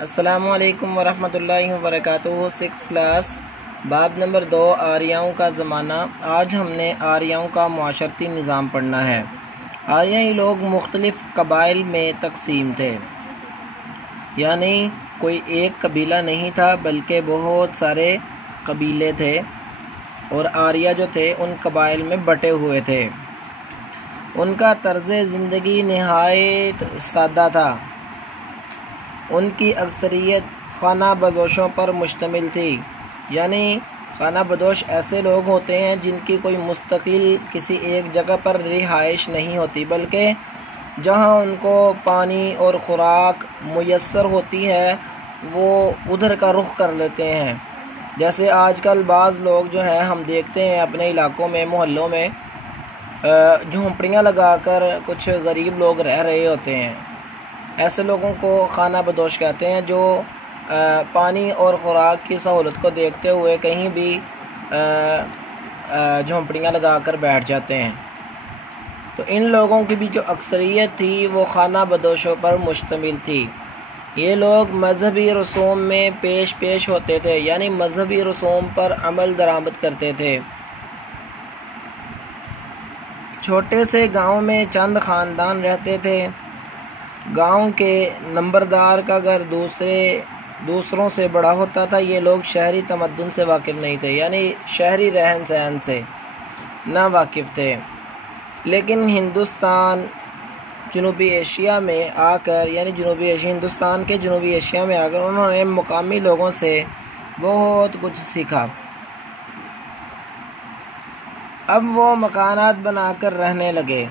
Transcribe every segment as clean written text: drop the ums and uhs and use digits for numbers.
السلام علیکم ورحمۃ اللہ وبرکاتہ۔ 6 کلاس باب نمبر 2 آریاؤں کا زمانہ۔ آج ہم نے آریاؤں کا معاشرتی نظام پڑھنا ہے۔ آریائی لوگ مختلف قبائل میں تقسیم تھے، یعنی کوئی ایک قبیلہ نہیں تھا بلکہ بہت سارے قبیلے تھے، اور آریہ جو تھے ان قبائل میں بٹے ہوئے تھے۔ ان کا طرز زندگی نہایت سادہ تھا۔ ان کی اکثریت خانہ بدوشوں پر مشتمل تھی، یعنی خانہ بدوش ایسے لوگ ہوتے ہیں جن کی کوئی مستقل کسی ایک جگہ پر رہائش نہیں ہوتی، بلکہ جہاں ان کو پانی اور خوراک میسر ہوتی ہے وہ ادھر کا رخ کر لیتے ہیں۔ جیسے آج کل بعض لوگ جو ہیں ہم دیکھتے ہیں اپنے علاقوں میں، محلوں میں جھونپڑیاں لگا کر کچھ غریب لوگ رہ رہے ہوتے ہیں۔ ایسے لوگوں کو خانہ بدوش کہتے ہیں، جو پانی اور خوراک کی سہولت کو دیکھتے ہوئے کہیں بھی جھونپڑیاں لگا کر بیٹھ جاتے ہیں۔ تو ان لوگوں کی بھی جو اکثریت تھی وہ خانہ بدوشوں پر مشتمل تھی۔ یہ لوگ مذہبی رسوم میں پیش ہوتے تھے، یعنی مذہبی رسوم پر عمل درآمد کرتے تھے۔ چھوٹے سے گاؤں میں چند خاندان رہتے تھے۔ گاؤں کے نمبردار کا گھر دوسروں سے بڑا ہوتا تھا۔ یہ لوگ شہری تمدن سے واقف نہیں تھے، یعنی شہری رہن سہن سے نہ واقف تھے، لیکن جنوبی ایشیا میں آ کر، یعنی ہندوستان کے جنوبی ایشیا میں آ کر انہوں نے مقامی لوگوں سے بہت کچھ سیکھا۔ اب وہ مکانات بنا کر رہنے لگے۔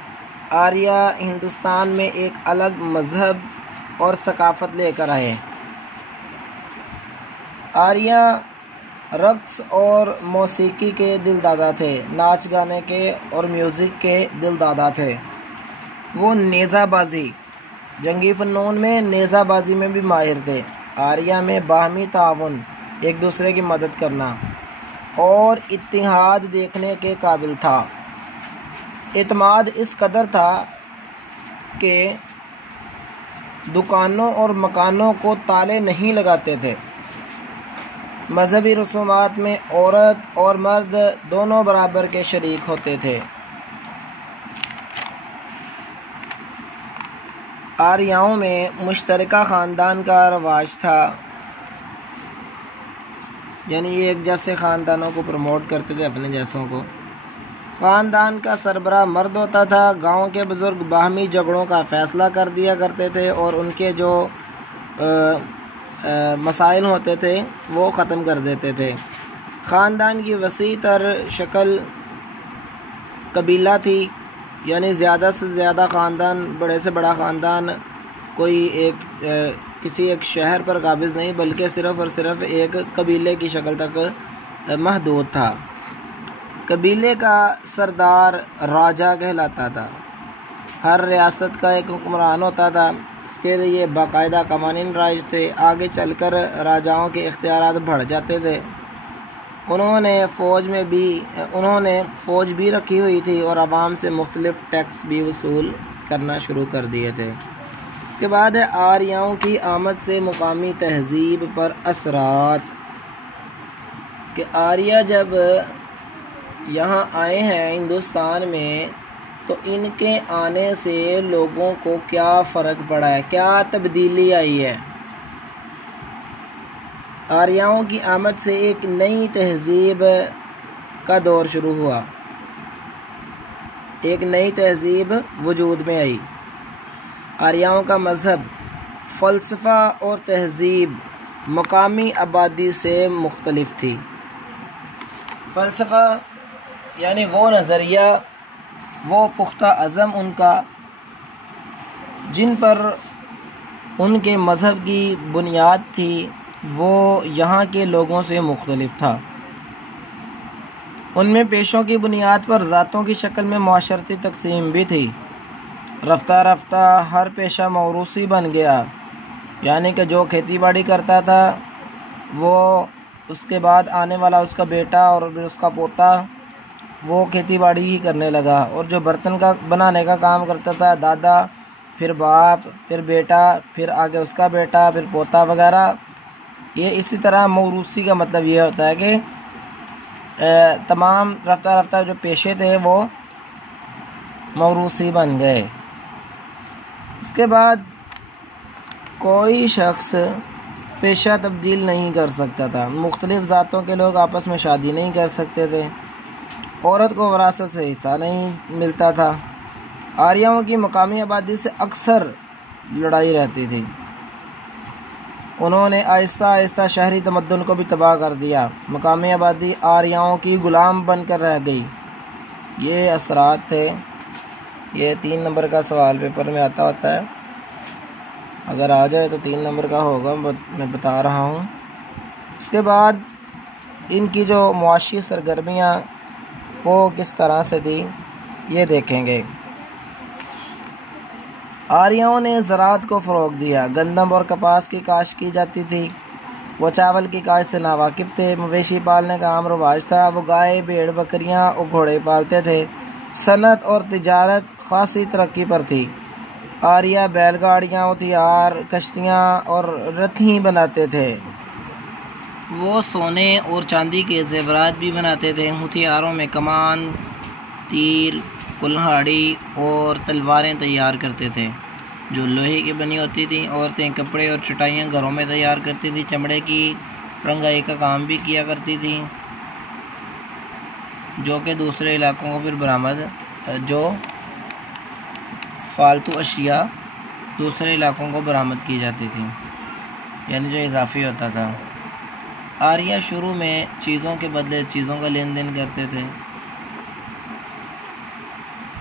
آریہ ہندوستان میں ایک الگ مذہب اور ثقافت لے کر آئے۔ آریہ رقص اور موسیقی کے دل دادا تھے، ناچ گانے کے اور میوزک کے دل دادا تھے۔ وہ نیزہ بازی، جنگی فنون میں نیزہ بازی میں بھی ماہر تھے۔ آریہ میں باہمی تعاون، ایک دوسرے کی مدد کرنا اور اتحاد دیکھنے کے قابل تھا۔ اعتماد اس قدر تھا کہ دکانوں اور مکانوں کو تالے نہیں لگاتے تھے۔ مذہبی رسومات میں عورت اور مرد دونوں برابر کے شریک ہوتے تھے۔ آریاؤں میں مشترکہ خاندان کا رواج تھا، یعنی یہ ایک جیسے خاندانوں کو پروموٹ کرتے تھے، اپنے جیسوں کو۔ خاندان کا سربراہ مرد ہوتا تھا۔ گاؤں کے بزرگ باہمی جھگڑوں کا فیصلہ کر دیا کرتے تھے اور ان کے جو مسائل ہوتے تھے وہ ختم کر دیتے تھے۔ خاندان کی وسیع تر شکل قبیلہ تھی، یعنی زیادہ سے زیادہ خاندان، بڑے سے بڑا خاندان کسی ایک شہر پر قابض نہیں، بلکہ صرف اور صرف ایک قبیلے کی شکل تک محدود تھا۔ قبیلے کا سردار راجا کہلاتا تھا۔ ہر ریاست کا ایک حکمران ہوتا تھا، اس کے لیے باقاعدہ قوانین رائج تھے۔ آگے چل کر راجاؤں کے اختیارات بڑھ جاتے تھے۔ انہوں نے فوج بھی رکھی ہوئی تھی اور عوام سے مختلف ٹیکس بھی وصول کرنا شروع کر دیے تھے۔ اس کے بعد ہے آریاؤں کی آمد سے مقامی تہذیب پر اثرات، کہ آریہ جب یہاں آئے ہیں ہندوستان میں تو ان کے آنے سے لوگوں کو کیا فرق پڑا ہے، کیا تبدیلی آئی ہے۔ آریاؤں کی آمد سے ایک نئی تہذیب کا دور شروع ہوا، ایک نئی تہذیب وجود میں آئی۔ آریاؤں کا مذہب، فلسفہ اور تہذیب مقامی آبادی سے مختلف تھی۔ فلسفہ یعنی وہ نظریہ، وہ پختہ عزم ان کا جن پر ان کے مذہب کی بنیاد تھی، وہ یہاں کے لوگوں سے مختلف تھا۔ ان میں پیشوں کی بنیاد پر ذاتوں کی شکل میں معاشرتی تقسیم بھی تھی۔ رفتہ رفتہ ہر پیشہ موروثی بن گیا، یعنی کہ جو کھیتی باڑی کرتا تھا وہ اس کے بعد آنے والا اس کا بیٹا اور پھر اس کا پوتا وہ کھیتی باڑی ہی کرنے لگا، اور جو برتن کا بنانے کا کام کرتا تھا دادا پھر باپ، پھر بیٹا، پھر آگے اس کا بیٹا، پھر پوتا وغیرہ. یہ اسی طرح موروثی کا مطلب یہ ہوتا ہے کہ تمام رفتہ رفتہ جو پیشے تھے وہ موروثی بن گئے. اس کے بعد کوئی شخص پیشہ تبدیل نہیں کر سکتا تھا. مختلف ذاتوں کے لوگ آپس میں شادی نہیں کر سکتے تھے. عورت کو وراثت سے حصہ نہیں ملتا تھا. آریاؤں کی مقامی آبادی سے اکثر لڑائی رہتی تھی. انہوں نے آہستہ آہستہ شہری تمدن کو بھی تباہ کر دیا. مقامی آبادی آریاؤں کی غلام بن کر رہ گئی. یہ اثرات تھے. یہ 3 نمبر کا سوال پیپر میں آتا ہوتا ہے. اگر آ جائے تو 3 نمبر کا ہوگا، میں بتا رہا ہوں. اس کے بعد ان کی جو معاشی سرگرمیاں وہ کس طرح سے تھی یہ دیکھیں گے. آریاؤں نے زراعت کو فروغ دیا. گندم اور کپاس کی کاشت کی جاتی تھی. وہ چاول کی کاشت سے ناواقف تھے. مویشی پالنے کا عام رواج تھا. وہ گائے، بھیڑ، بکریاں اور گھوڑے پالتے تھے. صنعت اور تجارت خاصی ترقی پر تھی. آریا بیل گاڑیاں، ہتھیار، کشتیاں اور رتھی بناتے تھے. وہ سونے اور چاندی کے زیورات بھی بناتے تھے. ہتھیاروں میں کمان، تیر، کلہاڑی اور تلواریں تیار کرتے تھے جو لوہے کی بنی ہوتی تھیں. عورتیں کپڑے اور چٹائیاں گھروں میں تیار کرتی تھیں. چمڑے کی رنگائی کا کام بھی کیا کرتی تھیں جو کہ دوسرے علاقوں کو پھر جو فالتو اشیاء دوسرے علاقوں کو برآمد کی جاتی تھی، یعنی جو اضافی ہوتا تھا. آریا شروع میں چیزوں کے بدلے چیزوں کا لین دین کرتے تھے.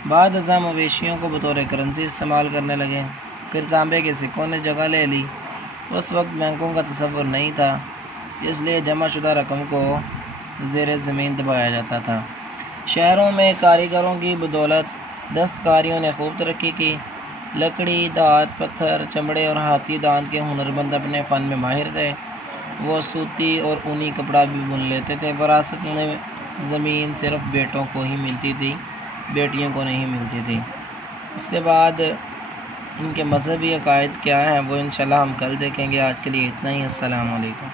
بعد ازاں مویشیوں کو بطور کرنسی استعمال کرنے لگے. پھر تانبے کے سکوں نے جگہ لے لی. اس وقت بینکوں کا تصور نہیں تھا، اس لیے جمع شدہ رقم کو زیر زمین دبایا جاتا تھا. شہروں میں کاریگروں کی بدولت دستکاریوں نے خوب ترقی کی. لکڑی، دھات، پتھر، چمڑے اور ہاتھی دانت کے ہنرمند اپنے فن میں ماہر تھے. وہ سوتی اور اونی کپڑا بھی بن لیتے تھے. وراثت میں زمین صرف بیٹوں کو ہی ملتی تھی، بیٹیوں کو نہیں ملتی تھی. اس کے بعد ان کے مذہبی عقائد کیا ہیں وہ انشاءاللہ ہم کل دیکھیں گے. آج کے لیے اتنا ہی. السلام علیکم.